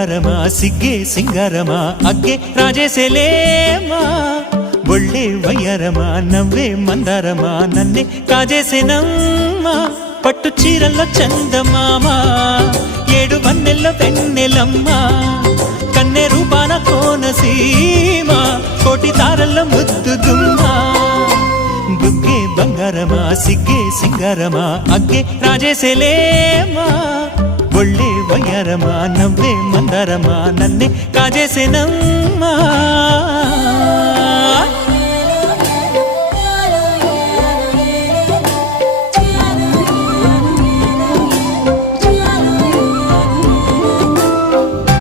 బంగారమా సిగ్గే సింగారమా అగ్గే రాజేసేలేమా ఒళ్ళే వయ్యారమా నవ్వే మందారమా నన్నే కాజేసేనమ్మా పట్టు చీరల్లో చందమామా ఏడు వన్నెల్లో వెన్నెలమ్మా కన్నె రూపాన కోనసీమ కోటి తారల్లో ముద్దుగుమ్మా బుగ్గే బంగారమా సిగ్గే సింగారమా అగ్గే రాజేసేలేమా ఒళ్ళే వయ్యారమా నవ్వే మందారమా నన్నే కాజేసేనమ్మా